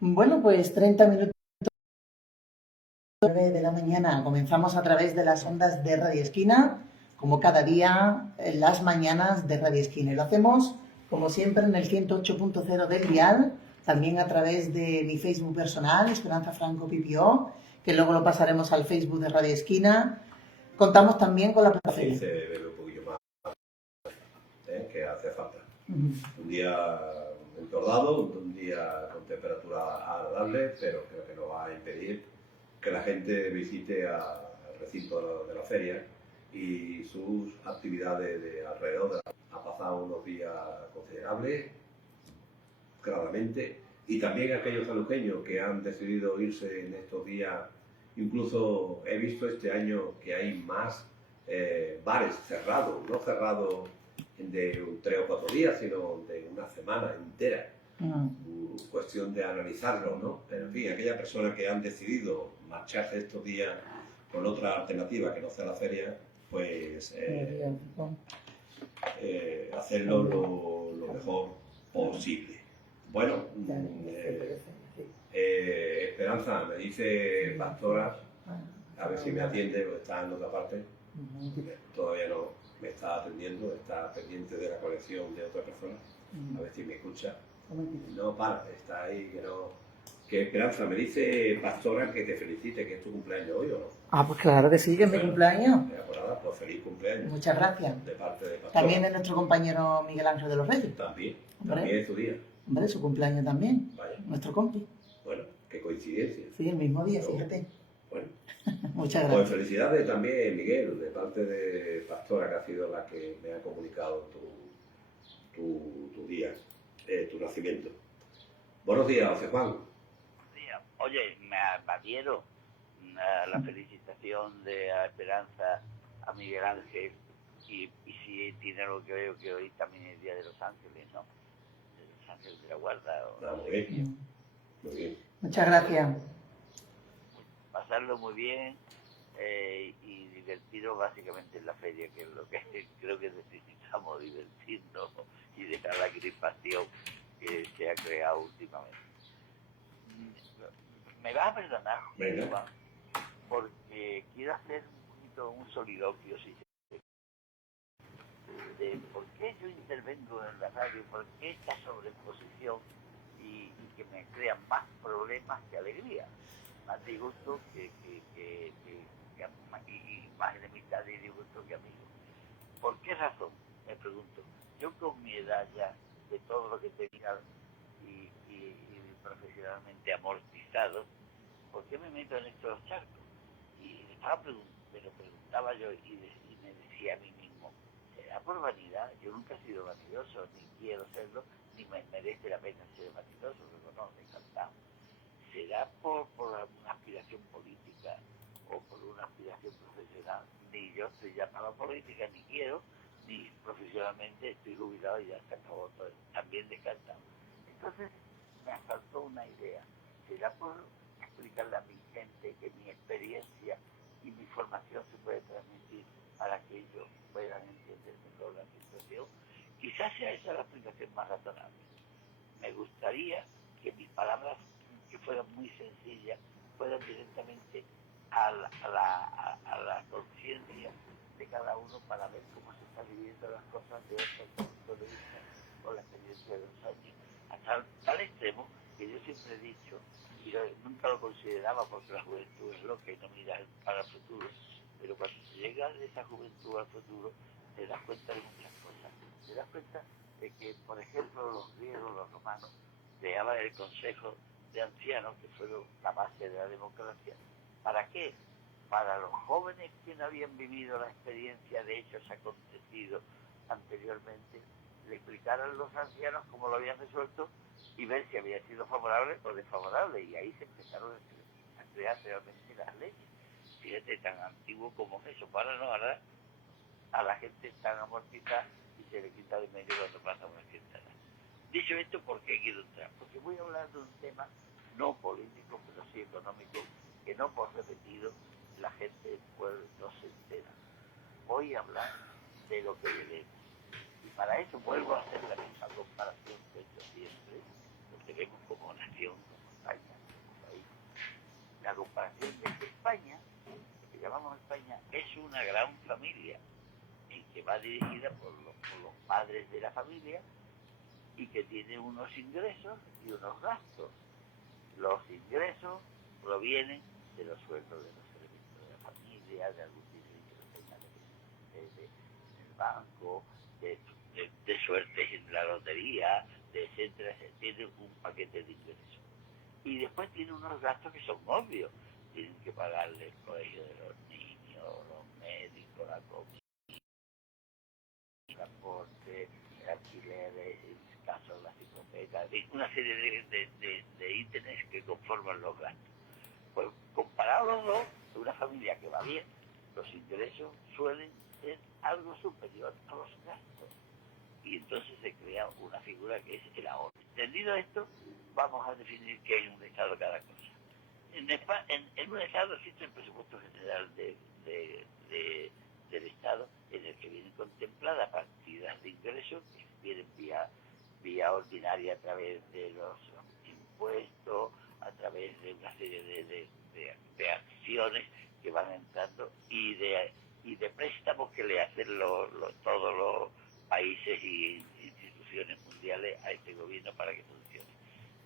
Bueno, pues 30 minutos 9 de la mañana. Comenzamos a través de las ondas de Radio Esquina, como cada día en las mañanas de Radio Esquina. Y lo hacemos, como siempre, en el 108.0 del dial, también a través de mi Facebook personal, Esperanza Franco PPO, que luego lo pasaremos al Facebook de Radio Esquina. Contamos también con la plataforma. Sí, se bebe un poquillo más, que hace falta. Un día entornado, un día con temperatura agradable, pero creo que no va a impedir que la gente visite al recinto de la feria y sus actividades de alrededor. Ha pasado unos días considerables, claramente, y también aquellos saluqueños que han decidido irse en estos días. Incluso he visto este año que hay más bares cerrados, no cerrados de 3 o 4 días, sino de una semana entera. Cuestión de analizarlo, ¿no? Pero en fin, aquellas personas que han decidido marcharse estos días con otra alternativa que no sea la feria, pues hacerlo lo mejor posible. Bueno, Esperanza, me dice Pastora, a ver si me atiende, porque está en otra parte. Todavía no me está atendiendo, está pendiente de la conexión de otra persona. A ver si me escucha. No, está ahí, que no. Que Esperanza, me dice Pastora que te felicite, que es tu cumpleaños hoy, ¿o no? Ah, pues claro que sí, que es mi cumpleaños. Pues nada, pues feliz cumpleaños. Muchas gracias. De parte de Pastora. También de nuestro compañero Miguel Ángel de los Reyes. También Hombre, es tu día. Hombre, su cumpleaños también. Vaya. Nuestro compi. Bueno, qué coincidencia. Sí, el mismo día, fíjate. Bueno. Muchas gracias. Pues felicidades también, Miguel, de parte de Pastora, que ha sido la que me ha comunicado tu día, tu nacimiento. Buenos días, José Juan. Buenos días. Oye, me adhiero a la felicitación de a Esperanza, a Miguel Ángel, y si tiene algo que ver, que hoy también es Día de los Ángeles, ¿no? De los Ángeles de la Guarda. Muy bien. Muy bien. Muchas gracias. Pasarlo muy bien y divertido básicamente en la feria, que es lo que creo que necesitamos, divertirnos y dejar la crispación que se ha creado últimamente. Me vas a perdonar, Juan, porque quiero hacer un poquito un soliloquio, si de por qué yo intervengo en la radio, por qué esta sobreexposición y que me crean más problemas que alegría, más disgusto y más enemistad y disgusto que amigos. ¿Por qué razón? Me pregunto. Yo con mi edad ya, de todo lo que tenía y profesionalmente amortizado, ¿por qué me meto en estos charcos? Y me lo preguntaba yo y me decía a mí mismo, ¿será por vanidad? Yo nunca he sido vanidoso, ni quiero serlo, ni me merece la pena ser vanidoso, reconozco, encantado. ¿Será por una aspiración política o por una aspiración profesional? Ni yo estoy llamado a política, ni quiero, ni profesionalmente estoy jubilado y ya se acabó todo, también descartado. Entonces me asaltó una idea. ¿Será por explicarle a mi gente que mi experiencia y mi formación se puede transmitir para que ellos puedan entender mejor la situación? Quizás sea esa la explicación más razonable. Me gustaría que mis palabras, que fueran muy sencillas, fueran directamente a la conciencia de cada uno para ver cómo se están viviendo las cosas de otro punto de vista con la experiencia de los años. Hasta tal extremo que yo siempre he dicho, y yo nunca lo consideraba porque la juventud es lo que no mira para el futuro, pero cuando se llega de esa juventud al futuro, te das cuenta de muchas cosas. Te das cuenta de que, por ejemplo, los griegos, los romanos, creaban el Consejo de Ancianos, que fue la base de la democracia. ¿Para qué? Para los jóvenes que no habían vivido la experiencia de hechos acontecidos anteriormente, le explicaran a los ancianos cómo lo habían resuelto y ver si había sido favorable o desfavorable. Y ahí se empezaron a crear realmente las leyes. Fíjate, tan antiguo como eso. Para no, ahora a la gente tan amortizada y se le quita de medio cuando pasa una cierta edad. Dicho esto, ¿por qué quiero entrar? Porque voy a hablar de un tema no político, pero sí económico, que no por repetido la gente del pueblo no se entera. Voy a hablar de lo que debemos. Y para eso vuelvo a hacer la misma comparación que he hecho siempre, lo que vemos como nación, como una gran familia y que va dirigida por los padres de la familia y que tiene unos ingresos y unos gastos. Los ingresos provienen de los sueldos de los elementos de la familia, de algún dinero que no tengan en el banco, de suertes en la lotería, etcétera, etcétera. Tiene un paquete de ingresos. Y después tiene unos gastos que son obvios. Tienen que pagarle el colegio de los niños, los médicos, la comida, el transporte, el alquiler, en caso las hipotecas, una serie de ítems que conforman los gastos. Pues comparados los dos, una familia que va bien, los ingresos suelen ser algo superior a los gastos. Y entonces se crea una figura que es el ahorro. Entendido esto, vamos a definir qué es un Estado cada cosa. En un Estado existe el presupuesto general del Estado, en el que vienen contempladas partidas de ingresos que vienen vía ordinaria a través de los impuestos, a través de una serie de acciones que van entrando y de préstamos que le hacen todos los países y instituciones mundiales a este gobierno para que funcione.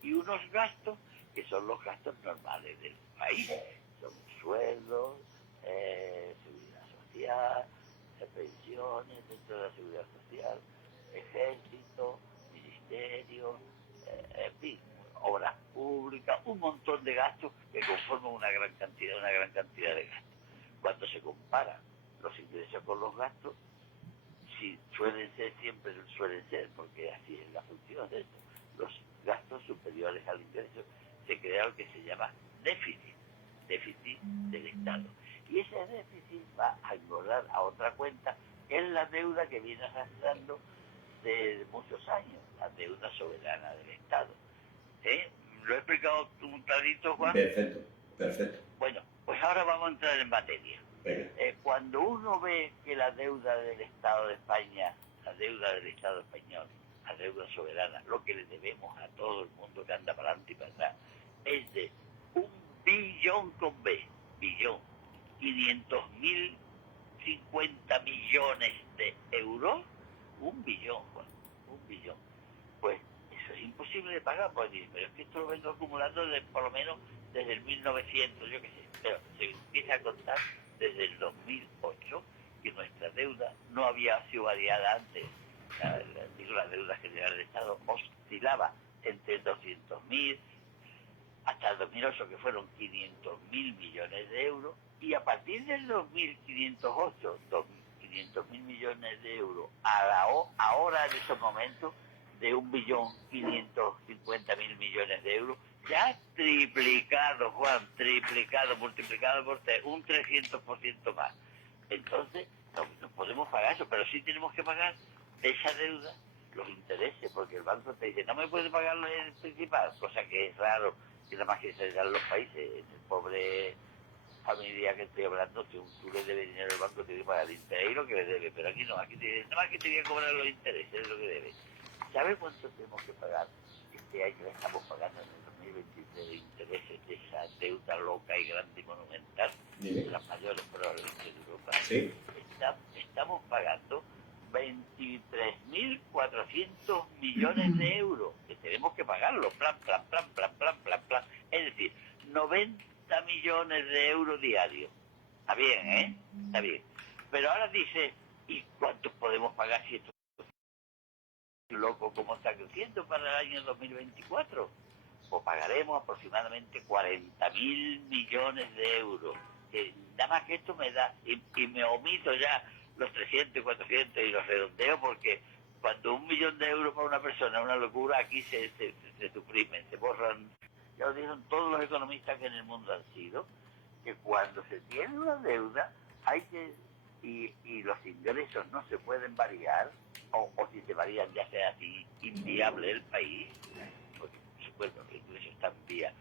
Y unos gastos que son los gastos normales del país, son sueldos, seguridad social, pensiones dentro de la seguridad social, ejército, ministerio, en fin, obras públicas, un montón de gastos que conforman una gran cantidad de gastos. Cuando se comparan los ingresos con los gastos, si suelen ser, porque así es la función de esto, los gastos superiores al ingreso, se crea lo que se llama déficit del Estado. Y ese déficit va a engordar a otra cuenta, que es la deuda que viene arrastrando de muchos años, la deuda soberana del Estado. ¿Lo he explicado un clarito, Juan? Perfecto. Bueno, pues ahora vamos a entrar en materia. Cuando uno ve que la deuda del Estado de España, la deuda del Estado español, la deuda soberana, lo que le debemos a todo el mundo que anda para adelante y para atrás, es de 1.000.000.000 con B, 500.050 millones de euros, 1.000.000.000, Juan, 1.000.000.000. Pues eso es imposible de pagar, pues decir, pero es que esto lo vengo acumulando por lo menos desde el 1900, yo qué sé, pero se empieza a contar desde el 2008, que nuestra deuda no había sido variada antes. La deuda general del Estado oscilaba entre 200.000 hasta el 2008, que fueron 500.000 millones de euros, y a partir del 2008, 500.000 millones de euros, ahora en esos momentos, de 1.550.000 millones de euros, ya triplicado, Juan, multiplicado por 3, un 300% más. Entonces, no podemos pagar eso, pero sí tenemos que pagar esa deuda, los intereses, porque el banco te dice, no me puede pagar el principal, cosa que es raro, que nada más que se dan los países. El pobre familia que estoy hablando, que tú le debes dinero al banco, te tiene que pagar el interés y lo que le debe, pero aquí no, aquí te dice, nada más que te voy a cobrar los intereses, es lo que debe. ¿Sabe cuánto tenemos que pagar este año? Le estamos pagando en el 2023 de intereses de esa deuda loca y grande y monumental, de las mayores probablemente de Europa. Sí. Estamos pagando 23.400 millones de euros, que tenemos que pagarlo, plan. Es decir, 90 millones de euros diarios. Está bien, ¿eh? Está bien. Pero ahora dice, ¿y cuántos podemos pagar si esto loco como está creciendo para el año 2024? Pues pagaremos aproximadamente 40.000 millones de euros. Que nada más que esto me da, y me omito ya los 300 y 400 y los redondeo, porque cuando 1.000.000 de euros para una persona es una locura, aquí se suprimen, se borran. Ya lo dijeron todos los economistas que en el mundo han sido, que cuando se tiene una deuda hay que, y los ingresos no se pueden variar, o si se varían ya sea así inviable el país, porque por supuesto los ingresos están vía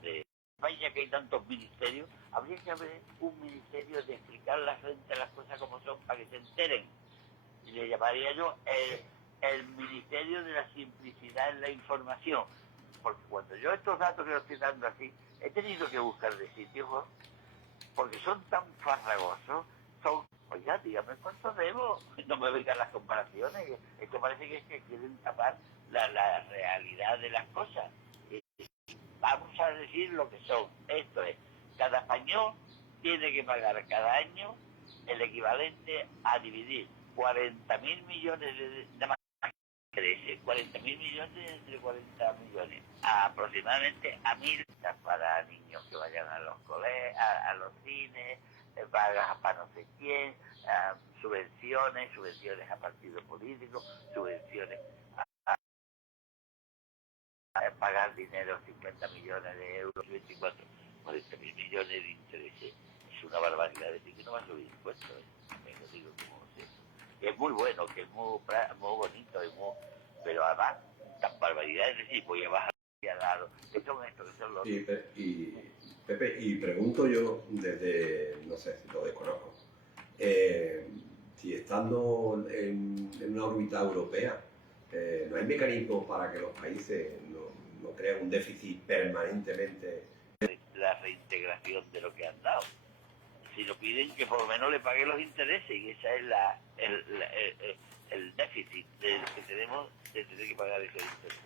de España, que hay tantos ministerios, habría que haber un ministerio de explicar a la gente las cosas como son para que se enteren, y le llamaría yo el ministerio de la simplicidad en la información, porque cuando yo estos datos que los estoy dando así, he tenido que buscar de sitios, porque son tan farragosos son, oiga, dígame cuánto debo, no me vengan las comparaciones, esto parece que es que quieren tapar la realidad de las cosas. Vamos a decir lo que son, esto es, cada español tiene que pagar cada año el equivalente a dividir 40.000 millones de más 40.000 millones entre 40 millones, aproximadamente a 1.000 para niños que vayan a los colegios, a los cines, pagas para no sé quién, subvenciones a partidos políticos, subvenciones a pagar dinero, 50 millones de euros, 40.000 millones de intereses. Es una barbaridad decir que no va a subir impuestos, me lo digo como sé. Es muy bueno, que es muy bonito, pero además, tan barbaridad es decir, voy a bajar al lado, que son estos, que son los... Y Pepe, y pregunto yo desde, no sé si lo desconozco, si estando en una órbita europea, no hay mecanismos para que los países no creen un déficit permanentemente. La reintegración de lo que han dado. Si lo piden, que por lo menos le paguen los intereses, y ese es el déficit que tenemos de tener que pagar esos intereses.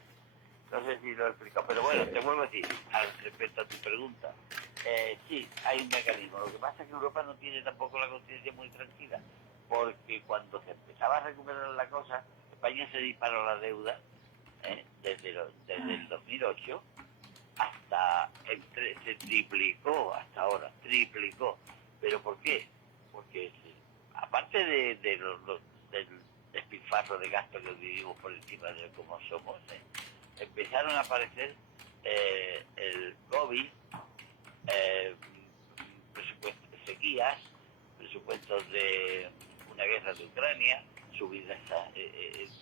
No sé si lo he explicado, pero bueno, te vuelvo a decir, respecto a tu pregunta, sí, hay un mecanismo. Lo que pasa es que Europa no tiene tampoco la conciencia muy tranquila, porque cuando se empezaba a recuperar la cosa, España se disparó la deuda desde el 2008 hasta se triplicó hasta ahora, triplicó. ¿Pero por qué? Porque aparte del despilfarro de gastos que vivimos por encima de cómo somos, empezaron a aparecer el COVID, presupuestos de sequías, presupuestos de una guerra de Ucrania, subida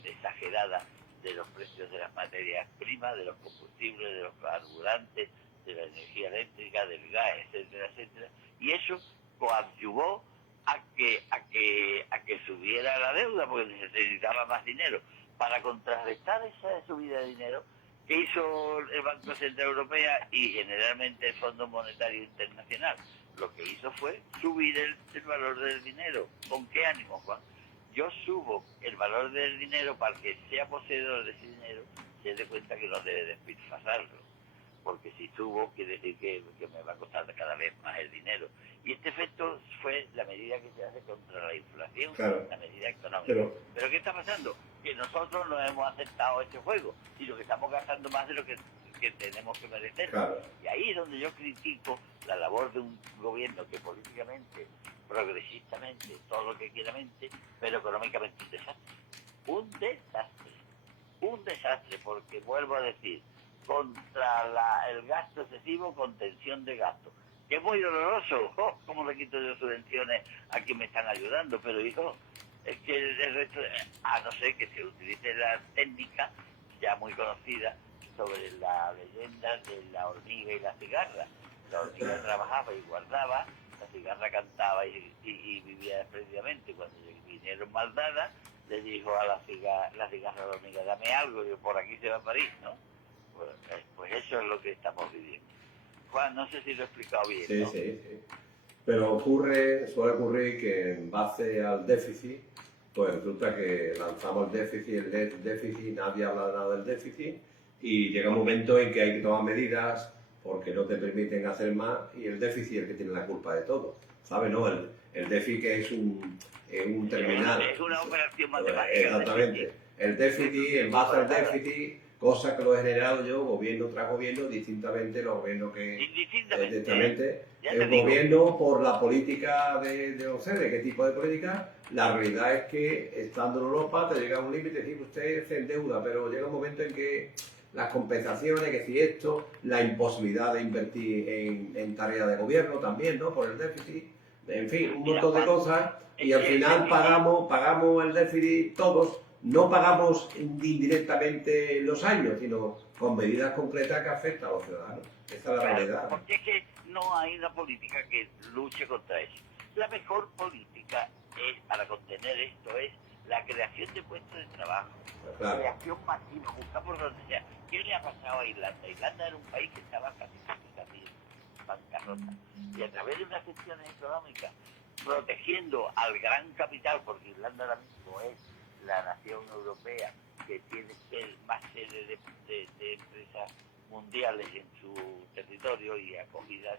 exagerada de los precios de las materias primas, de los combustibles, de los carburantes, de la energía eléctrica, del gas, etcétera, etcétera, y eso coadyuvó a que subiera la deuda, porque se necesitaba más dinero. Para contrarrestar esa subida de dinero, ¿qué hizo el Banco Central Europeo y generalmente el Fondo Monetario Internacional? Lo que hizo fue subir el valor del dinero. ¿Con qué ánimo, Juan? Yo subo el valor del dinero para que sea poseedor de ese dinero, se dé cuenta que no debe despilfarrarlo. Porque si subo, quiere decir que me va a costar cada vez más el dinero. Y este efecto fue la medida que se hace contra la inflación, Claro. la medida económica. Pero ¿qué está pasando? Que nosotros no hemos aceptado este juego, sino que estamos gastando más de lo que tenemos que merecer. Claro. Y ahí es donde yo critico la labor de un gobierno que políticamente, progresistamente, todo lo que quieramente, pero económicamente un desastre. Un desastre, porque vuelvo a decir, contra el gasto excesivo, contención de gasto, que es muy doloroso. ¿Cómo le quito yo subvenciones a quien me están ayudando? Pero hijo, es que el resto, a no ser que se utilice la técnica ya muy conocida sobre la leyenda de la hormiga y la cigarra. La hormiga trabajaba y guardaba, la cigarra cantaba y vivía espléndidamente. Cuando vinieron mal dadas, le dijo a la cigarra a la hormiga, dame algo, y por aquí se va a París, ¿no? Pues eso es lo que estamos viviendo. Juan, no sé si lo he explicado bien, Sí, ¿no? sí. Pero suele ocurrir que en base al déficit, pues resulta que lanzamos el déficit, nadie habla nada del déficit, y llega un momento en que hay que tomar medidas porque no te permiten hacer más, y el déficit es el que tiene la culpa de todo. ¿Sabes? No, el déficit es un terminal. Es una operación matemática. Exactamente. El déficit, en base al déficit, cosa que lo he generado yo, gobierno tras gobierno, distintamente los gobiernos que... Indistintamente. El gobierno, por la política de no sé, de qué tipo de política, la realidad es que, estando en Europa, te llega a un límite y decir, usted se endeuda, pero llega un momento en que las compensaciones, que si esto, la imposibilidad de invertir en tareas de gobierno también, ¿no? Por el déficit, en fin, un montón de cosas, y al final pagamos el déficit todos. No pagamos indirectamente los años, sino con medidas concretas que afectan a los ciudadanos. Esa es la realidad. Porque es que no hay una política que luche contra eso. La mejor política para contener esto es la creación de puestos de trabajo. Claro. Creación masiva, busca por donde sea. ¿Qué le ha pasado a Irlanda? Irlanda era un país que estaba casi bancarrota. Y a través de unas gestiones económicas protegiendo al gran capital, porque Irlanda ahora mismo es la nación europea que tiene más sede de empresas mundiales en su territorio y acogida,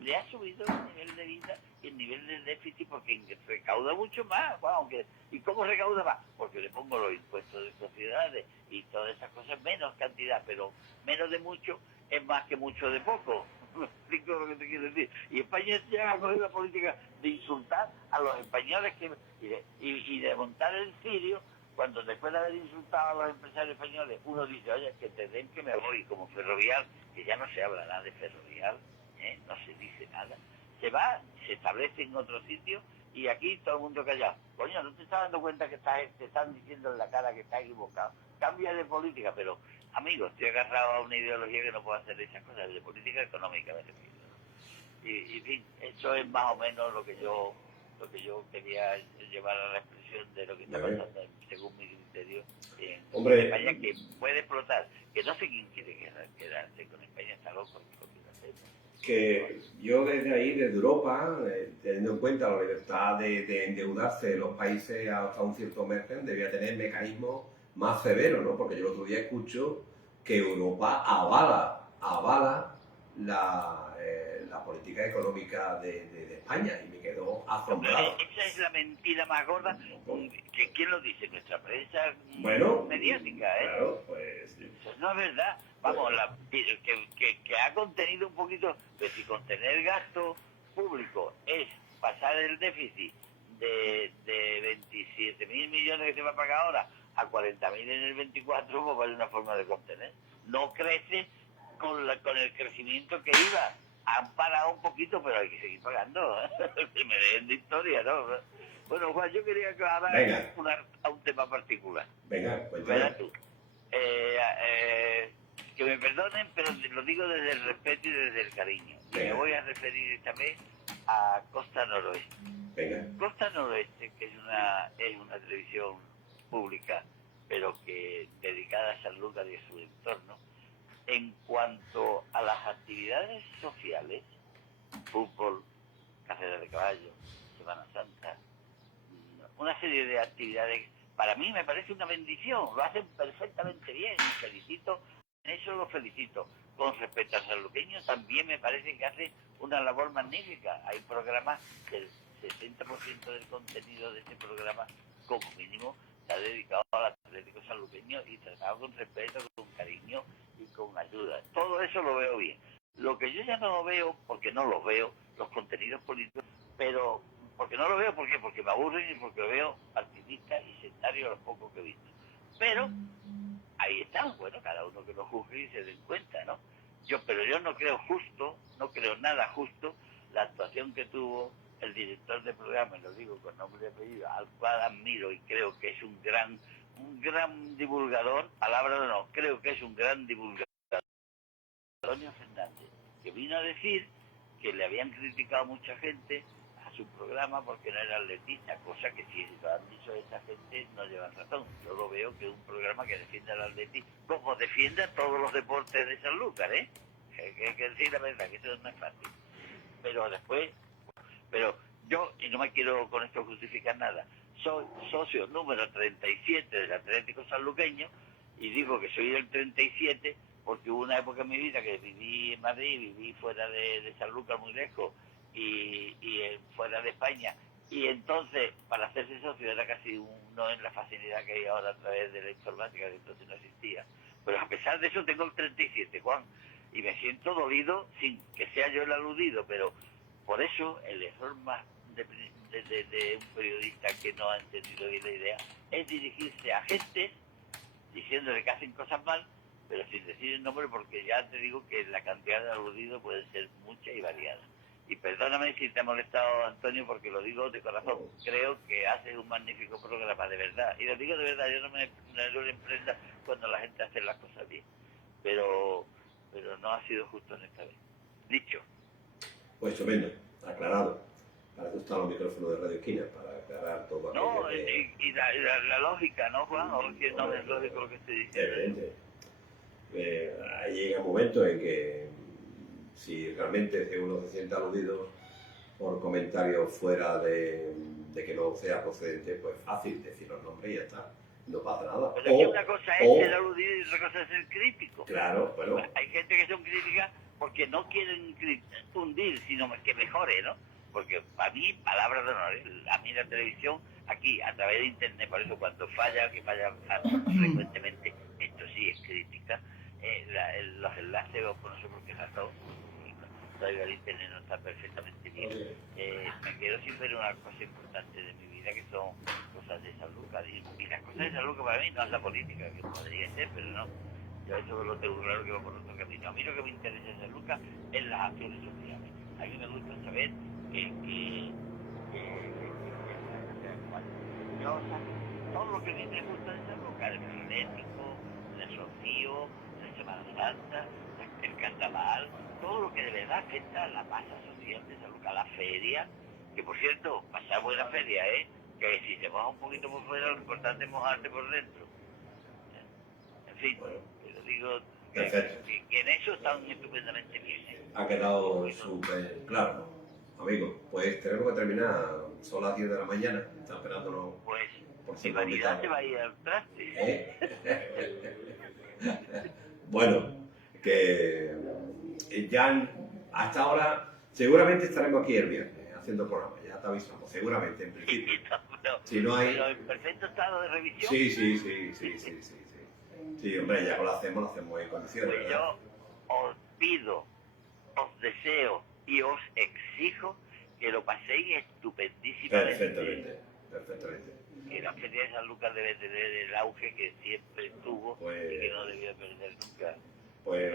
le ha subido el nivel de vida y el nivel de déficit porque recauda mucho más. Bueno, aunque, ¿y cómo recauda más? Porque le pongo los impuestos de sociedades y todas esas cosas, menos cantidad, pero menos de mucho es más que mucho de poco. ¿Me explico lo que te quiero decir? Y España ya ha cogido la política de insultar a los españoles y de montar el cirio. Cuando después de haber insultado a los empresarios españoles, uno dice, oye, que te den que me voy, como Ferrovial, que ya no se habla nada de Ferrovial, no se dice nada, se va, se establece en otro sitio y aquí todo el mundo callado. Coño, ¿no te estás dando cuenta que te están diciendo en la cara que estás equivocado? Cambia de política, pero, amigo, estoy agarrado a una ideología que no puedo hacer esas cosas, de política económica, me refiero, ¿no? Y en fin, eso es más o menos lo que yo quería llevar a la expresión de lo que está pasando, según mi criterio, en España, que puede explotar. Que no sé quién quiere quedarse con España, está loco, que yo desde ahí, desde Europa, teniendo en cuenta la libertad de endeudarse de los países hasta un cierto margen, debía tener mecanismos más severos, ¿no? Porque yo el otro día escucho que Europa avala la política económica de España y me quedó asombrado. Esa es la mentira más gorda. ¿Quién lo dice? Nuestra prensa mediática, ¿eh? Claro, pues... Eso no es verdad. Vamos, que ha contenido un poquito, pero si contener gasto público es pasar el déficit de 27.000 millones que se va a pagar ahora a 40.000 en el 24, pues vale una forma de contener. No crece con el crecimiento que iba. Han parado un poquito, pero hay que seguir pagando. Se me dejen de historia, ¿no? Bueno, Juan, yo quería que ahora a un tema particular. Venga, pues verás tú. Que me perdonen, pero lo digo desde el respeto y desde el cariño. Y me voy a referir esta vez a Costa Noroeste. Venga. Costa Noroeste, que es una televisión pública, pero que dedicada a San Lucas y a su entorno. En cuanto a las actividades sociales, fútbol, carrera de caballo, Semana Santa, una serie de actividades, para mí me parece una bendición, lo hacen perfectamente bien, en eso los felicito. Con respecto a sanluqueños, también me parece que hace una labor magnífica. Hay programas del 60% del contenido de este programa, como mínimo, está dedicado al Atlético Sanluqueño y tratado con respeto, con cariño y con ayuda. Todo eso lo veo bien. Lo que yo ya no veo, porque no los veo, los contenidos políticos, pero porque no los veo, ¿por qué? Porque me aburren y porque veo partidistas y sectarios los pocos que he visto. Pero ahí están, bueno, cada uno que lo juzgue y se den cuenta, ¿no? Pero yo no creo nada justo la actuación que tuvo el director de programa, y lo digo con nombre y apellido, al cual admiro y creo que es un gran divulgador, creo que es un gran divulgador, Antonio Fernández, que vino a decir que le habían criticado mucha gente a su programa porque no era atletista, cosa que si lo han dicho esa gente no llevan razón. Yo lo veo que es un programa que defiende al atletismo, como defiende a todos los deportes de Sanlúcar, ¿eh? Que hay que decir la verdad, que eso no es fácil. Pero yo, y no me quiero con esto justificar nada, soy socio número 37 del Atlético Sanluqueño, y digo que soy del 37 porque hubo una época en mi vida que viví en Madrid, viví fuera de Sanlúcar muy lejos, y fuera de España, y entonces para hacerse socio era casi no en la facilidad que hay ahora a través de la informática, que entonces no existía. Pero a pesar de eso tengo el 37, Juan, y me siento dolido sin que sea yo el aludido, pero por eso el error más de un periodista que no ha entendido bien la idea es dirigirse a gente diciéndole que hacen cosas mal, pero sin decir el nombre, porque ya te digo que la cantidad de aludidos puede ser mucha y variada. Y perdóname si te ha molestado, Antonio, porque lo digo de corazón. Creo que haces un magnífico programa, de verdad. Y lo digo de verdad, yo no me emprenda cuando la gente hace las cosas bien. Pero no ha sido justo en esta vez. Dicho. Pues estupendo, aclarado. Para eso están los micrófonos de Radio Esquina, para aclarar todo aquello. No, y la lógica, ¿no, Juan? O que no es lógico lo que estoy diciendo. Evidente. Ahí llega un momento en que si realmente uno se siente aludido, por comentarios fuera de que no sea procedente, pues fácil decir los nombres y ya está. No pasa nada. Pero aquí una cosa es ser aludido y otra cosa es ser crítico. Claro, bueno. Hay gente que son críticas porque no quieren hundir, sino que mejore, ¿no? Porque para mí, palabras de honor, a mí la televisión, aquí, a través de internet, por eso cuando falla, que falla frecuentemente, esto sí es crítica, los enlaces o por no sé por qué razón, todavía el internet no está perfectamente bien. Me quedo sin ver una cosa importante de mi vida, que son cosas de San Lucas. Y las cosas de San Lucas para mí no es la política, que podría ser, pero no. Yo eso lo tengo claro que va por otro camino. A mí lo que me interesa en San Lucas es las acciones sociales. A mí me gusta saber todo lo que a mí me gusta de San Lucas, el frenético, el rocío, la Semana Santa, el carnaval, todo lo que de verdad afecta a la masa social de San Lucas, la feria, que por cierto, pasar buena feria, que si se moja un poquito por fuera, lo importante es mojarte por dentro. En fin, pero digo que en eso están estupendamente bien. Ha quedado súper claro, amigo. Pues tenemos que terminar, son las 10 de la mañana, está esperándonos. Pues, por si vanidad te va a ir al traste. Bueno, que ya hasta ahora seguramente estaremos aquí el viernes haciendo programa, ya te avisamos, seguramente en principio. Si no hay... ¿Pero en perfecto estado de revisión? Sí. Sí, hombre, ya lo hacemos en condiciones. Pues ¿verdad? yo os pido, os deseo y os exijo que lo paséis estupendísimamente. Perfectamente. Que la Feria de San Lucas debe tener el auge que siempre tuvo y que no debió perder nunca. Pues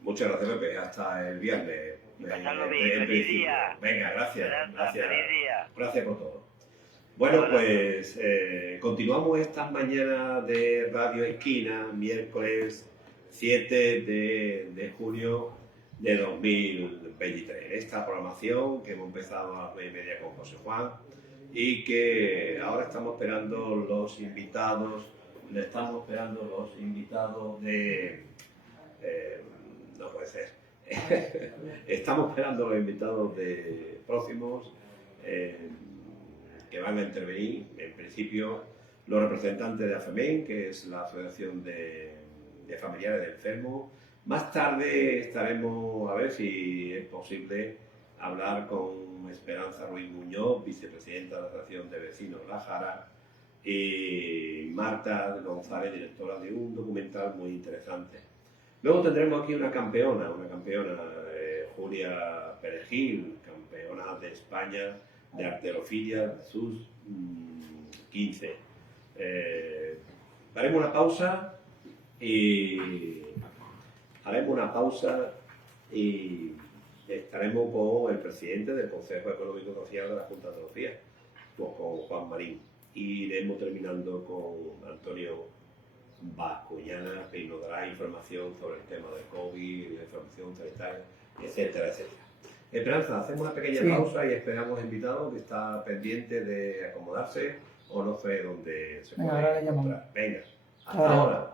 muchas gracias, Pepe. Hasta el viernes. Pasarlo bien, feliz día. Venga, gracias. Feliz día. Gracias por todo. Bueno, pues continuamos estas mañanas de Radio Esquina, miércoles 7 de junio de 2023. Esta programación que hemos empezado a las 9:30 con José Juan y que ahora estamos esperando los invitados. De... no puede ser. Estamos esperando los invitados de próximos que van a intervenir, en principio, los representantes de AFEMEN, que es la Asociación de Familiares de Enfermos. Más tarde estaremos, a ver si es posible, hablar con Esperanza Ruiz Muñoz, vicepresidenta de la Asociación de Vecinos La Jara, y Marta González, directora de un documental muy interesante. Luego tendremos aquí una campeona, Julia Perejil, campeona de España de arterofilia sus 15. Haremos una pausa y estaremos con el presidente del Consejo Económico y Social de la Junta de Andalucía, con Juan Marín. Y iremos terminando con Antonio Bascuñana, que nos dará información sobre el tema del COVID, información sanitaria, etcétera. Esperanza, hacemos una pequeña pausa y esperamos invitados que está pendiente de acomodarse o no sé dónde se puede encontrar. Venga, hasta ahora.